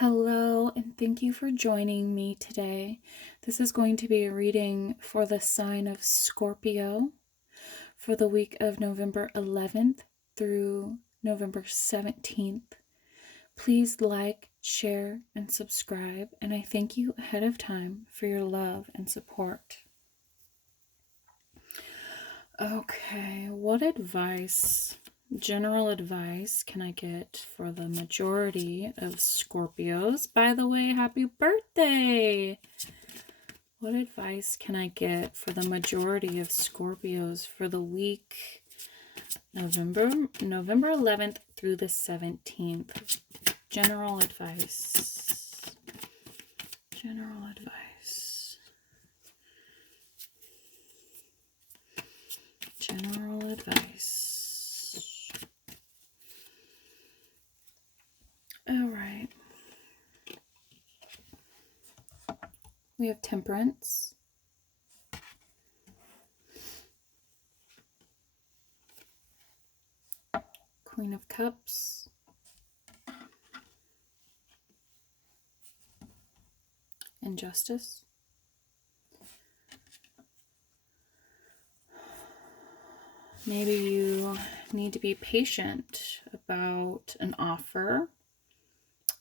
Hello, and thank you for joining me today. This is going to be a reading for the sign of Scorpio for the week of November 11th through November 17th. Please like, share, and subscribe, and I thank you ahead of time for your love and support. Okay, what general advice can I get for the majority of Scorpios? By the way, happy birthday! What advice can I get for the majority of Scorpios for the week November 11th through the 17th? General advice. General advice. General advice. All right. We have Temperance. Queen of Cups. And Justice. Maybe you need to be patient about an offer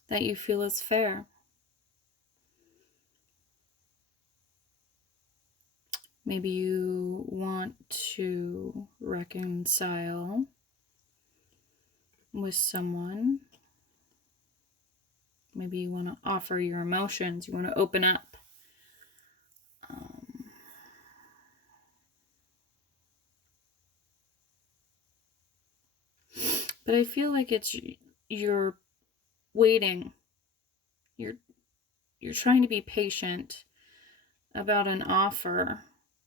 that you feel is fair. Maybe you want to reconcile with someone. Maybe you want to offer your emotions. You want to open up. But I feel like you're waiting. You're trying to be patient about an offer.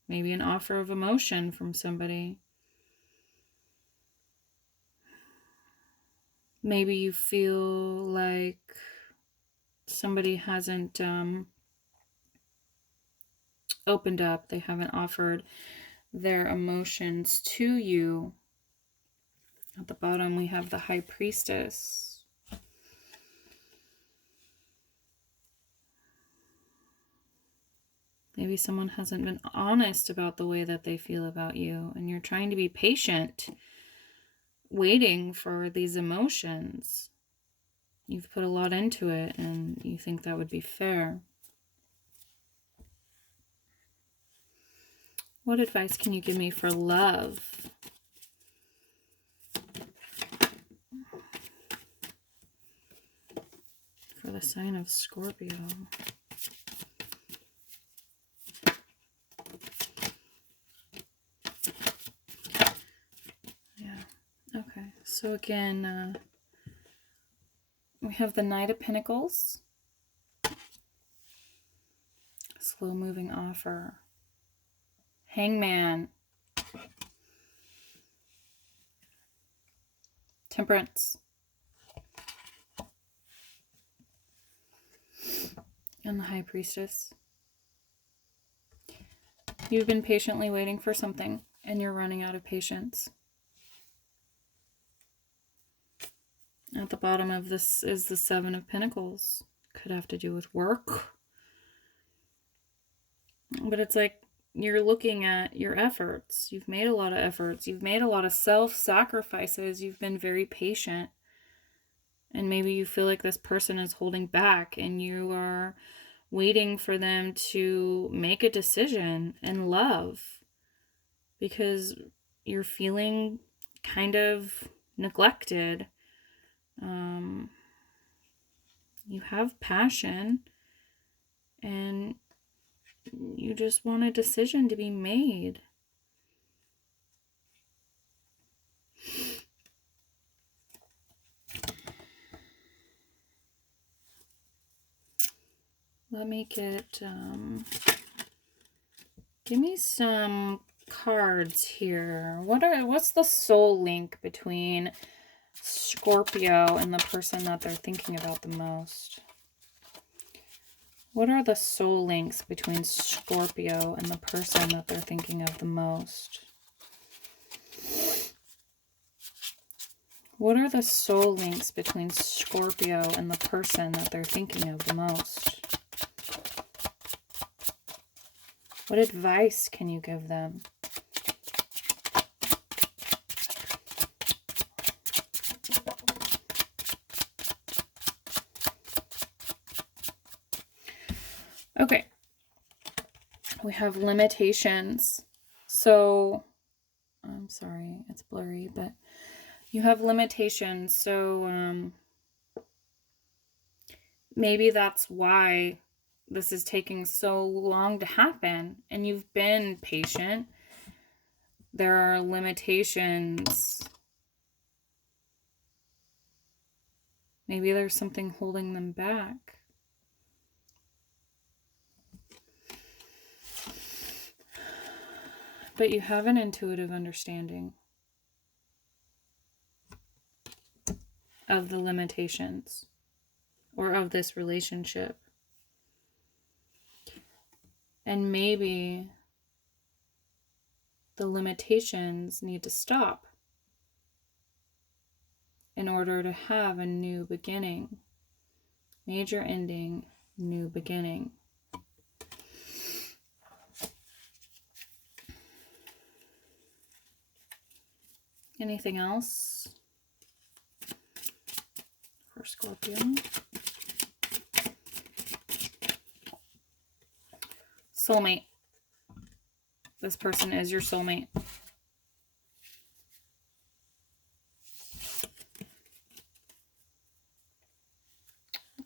Maybe an offer of emotion from somebody. Maybe you feel like somebody hasn't opened up. They haven't offered their emotions to you. At the bottom, we have the High Priestess. Maybe someone hasn't been honest about the way that they feel about you, and you're trying to be patient, waiting for these emotions. You've put a lot into it, and you think that would be fair. What advice can you give me for love? For the sign of Scorpio. Yeah, okay. So again, we have the Knight of Pentacles. Slow moving offer. Hangman. Temperance. And the High Priestess. You've been patiently waiting for something, and you're running out of patience. At the bottom of this is the Seven of Pentacles. Could have to do with work. But it's like you're looking at your efforts. You've made a lot of efforts. You've made a lot of self-sacrifices. You've been very patient. And maybe you feel like this person is holding back, and you are waiting for them to make a decision and love, because you're feeling kind of neglected. You have passion, and you just want a decision to be made. Let me get, give me some cards here. What's the soul link between Scorpio and the person that they're thinking about the most? What are the soul links between Scorpio and the person that they're thinking of the most? What are the soul links between Scorpio and the person that they're thinking of the most? What advice can you give them? Okay. We have limitations. So, I'm sorry, it's blurry, but you have limitations. So, maybe that's why this is taking so long to happen, and you've been patient. There are limitations. Maybe there's something holding them back. But you have an intuitive understanding of the limitations or of this relationship. And maybe the limitations need to stop in order to have a new beginning. Major ending, new beginning. Anything else for Scorpio? Soulmate. This person is your soulmate.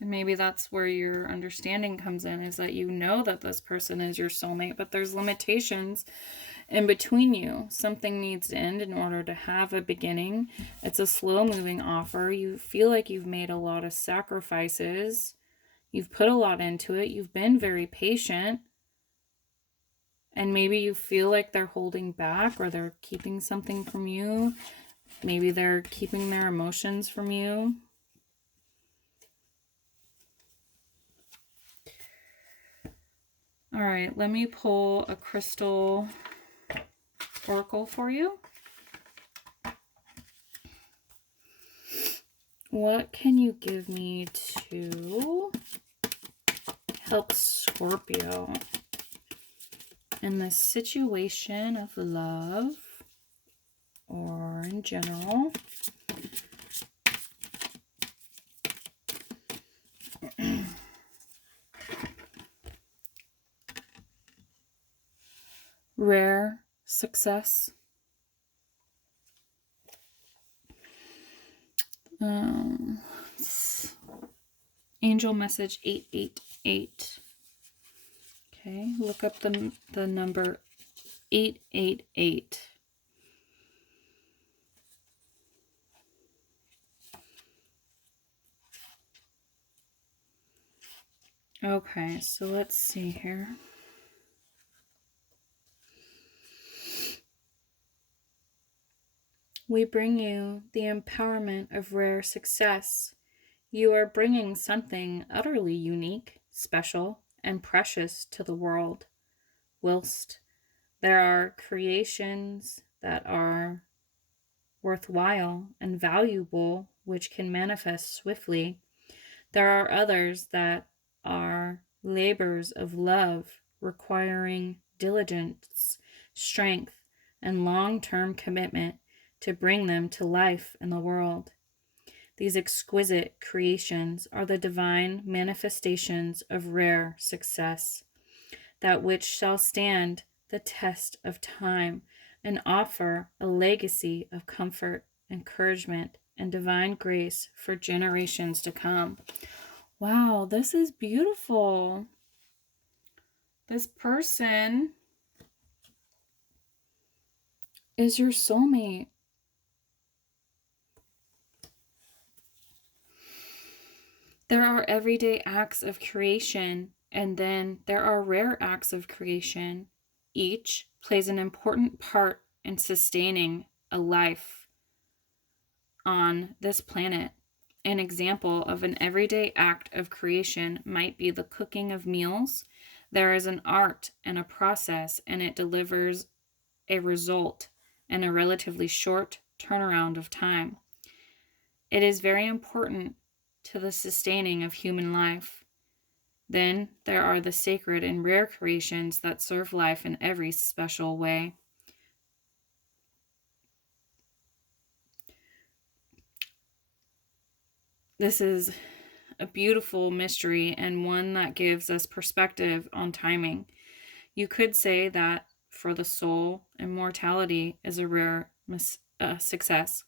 And maybe that's where your understanding comes in, is that you know that this person is your soulmate, but there's limitations in between you. Something needs to end in order to have a beginning. It's a slow-moving offer. You feel like you've made a lot of sacrifices. You've put a lot into it. You've been very patient. And maybe you feel like they're holding back or they're keeping something from you. Maybe they're keeping their emotions from you. All right, let me pull a crystal oracle for you. What can you give me to help Scorpio in this situation of love or in general? Rare success. Angel message 888. Okay, look up the number 888. Okay, so let's see here. We bring you the empowerment of rare success. You are bringing something utterly unique, special, and precious to the world. Whilst there are creations that are worthwhile and valuable, which can manifest swiftly, there are others that are labors of love, requiring diligence, strength, and long-term commitment to bring them to life in the world. These exquisite creations are the divine manifestations of rare success, that which shall stand the test of time and offer a legacy of comfort, encouragement, and divine grace for generations to come. Wow, this is beautiful. This person is your soulmate. There are everyday acts of creation, and then there are rare acts of creation. Each plays an important part in sustaining a life on this planet. An example of an everyday act of creation might be the cooking of meals. There is an art and a process, and it delivers a result in a relatively short turnaround of time. It is very important to the sustaining of human life. Then there are the sacred and rare creations that serve life in every special way. This is a beautiful mystery and one that gives us perspective on timing. You could say that for the soul, immortality is a rare success.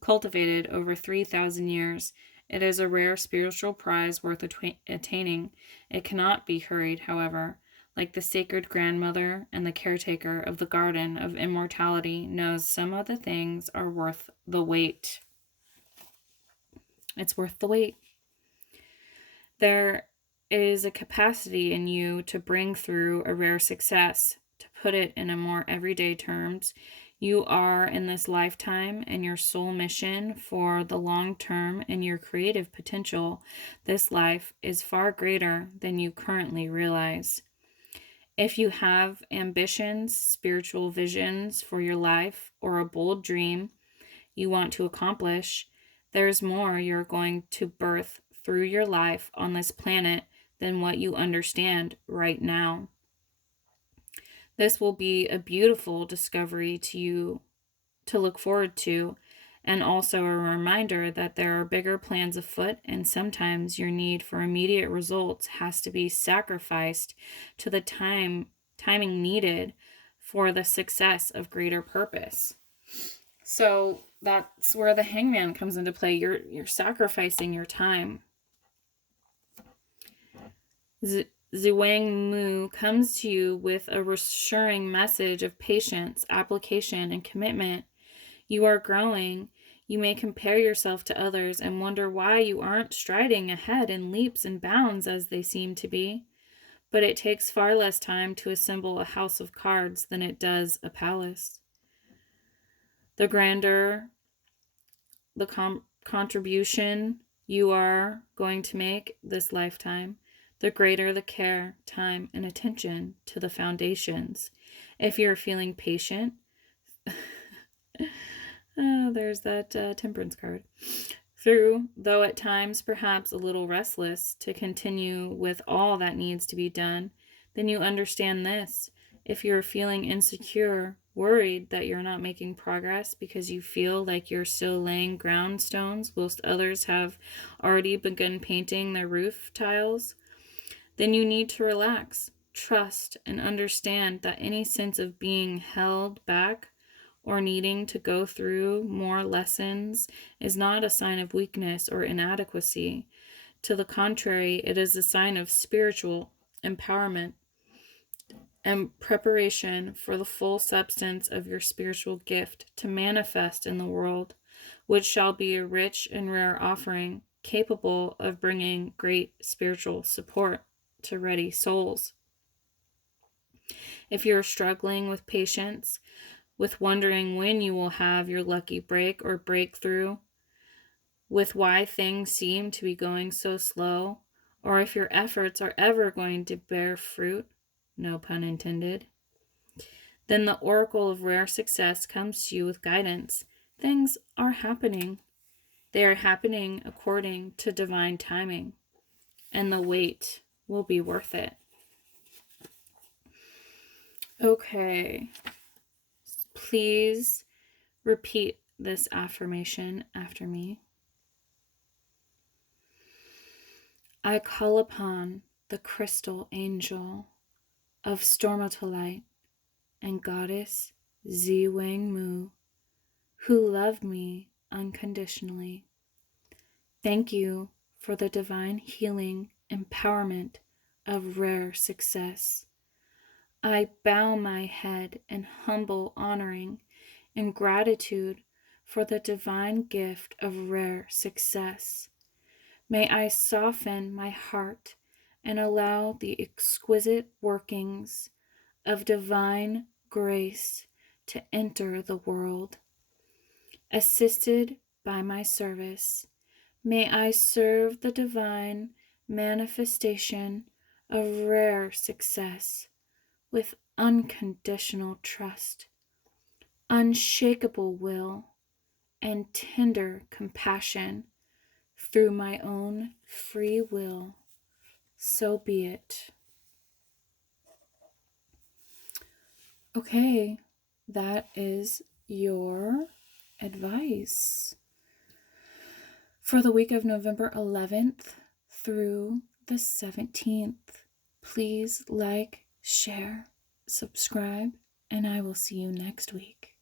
Cultivated over 3,000 years, it is a rare spiritual prize worth attaining. It cannot be hurried, however. Like the sacred grandmother and the caretaker of the garden of immortality knows some of the things are worth the wait. It's worth the wait. There is a capacity in you to bring through a rare success. To put it in a more everyday terms, you are in this lifetime and your soul mission for the long term and your creative potential. This life is far greater than you currently realize. If you have ambitions, spiritual visions for your life, or a bold dream you want to accomplish, there's more you're going to birth through your life on this planet than what you understand right now. This will be a beautiful discovery to you to look forward to, and also a reminder that there are bigger plans afoot, and sometimes your need for immediate results has to be sacrificed to the timing needed for the success of greater purpose. So that's where the hangman comes into play. You're sacrificing your time. Zhuang Mu comes to you with a reassuring message of patience, application, and commitment. You are growing. You may compare yourself to others and wonder why you aren't striding ahead in leaps and bounds as they seem to be. But it takes far less time to assemble a house of cards than it does a palace. The grander the contribution you are going to make this lifetime, the greater the care, time, and attention to the foundations. If you're feeling patient, there's that temperance card. Though at times perhaps a little restless to continue with all that needs to be done, then you understand this. If you're feeling insecure, worried that you're not making progress because you feel like you're still laying ground stones whilst others have already begun painting their roof tiles, then you need to relax, trust, and understand that any sense of being held back or needing to go through more lessons is not a sign of weakness or inadequacy. To the contrary, it is a sign of spiritual empowerment and preparation for the full substance of your spiritual gift to manifest in the world, which shall be a rich and rare offering capable of bringing great spiritual support to ready souls. If you're struggling with patience, with wondering when you will have your lucky break or breakthrough, with why things seem to be going so slow, or if your efforts are ever going to bear fruit, no pun intended, then the oracle of rare success comes to you with guidance. Things are happening. They are happening according to divine timing, and the wait will be worth it. Okay. Please repeat this affirmation after me. I call upon the crystal angel of stormatolite and goddess Zhuang Mu, who love me unconditionally. Thank you for the divine healing empowerment of rare success. I bow my head in humble honoring and gratitude for the divine gift of rare success. May I soften my heart and allow the exquisite workings of divine grace to enter the world. Assisted by my service, may I serve the divine manifestation of rare success with unconditional trust, unshakable will, and tender compassion through my own free will. So be it. Okay, that is your advice for the week of November 11th through the 17th. Please like, share, subscribe, and I will see you next week.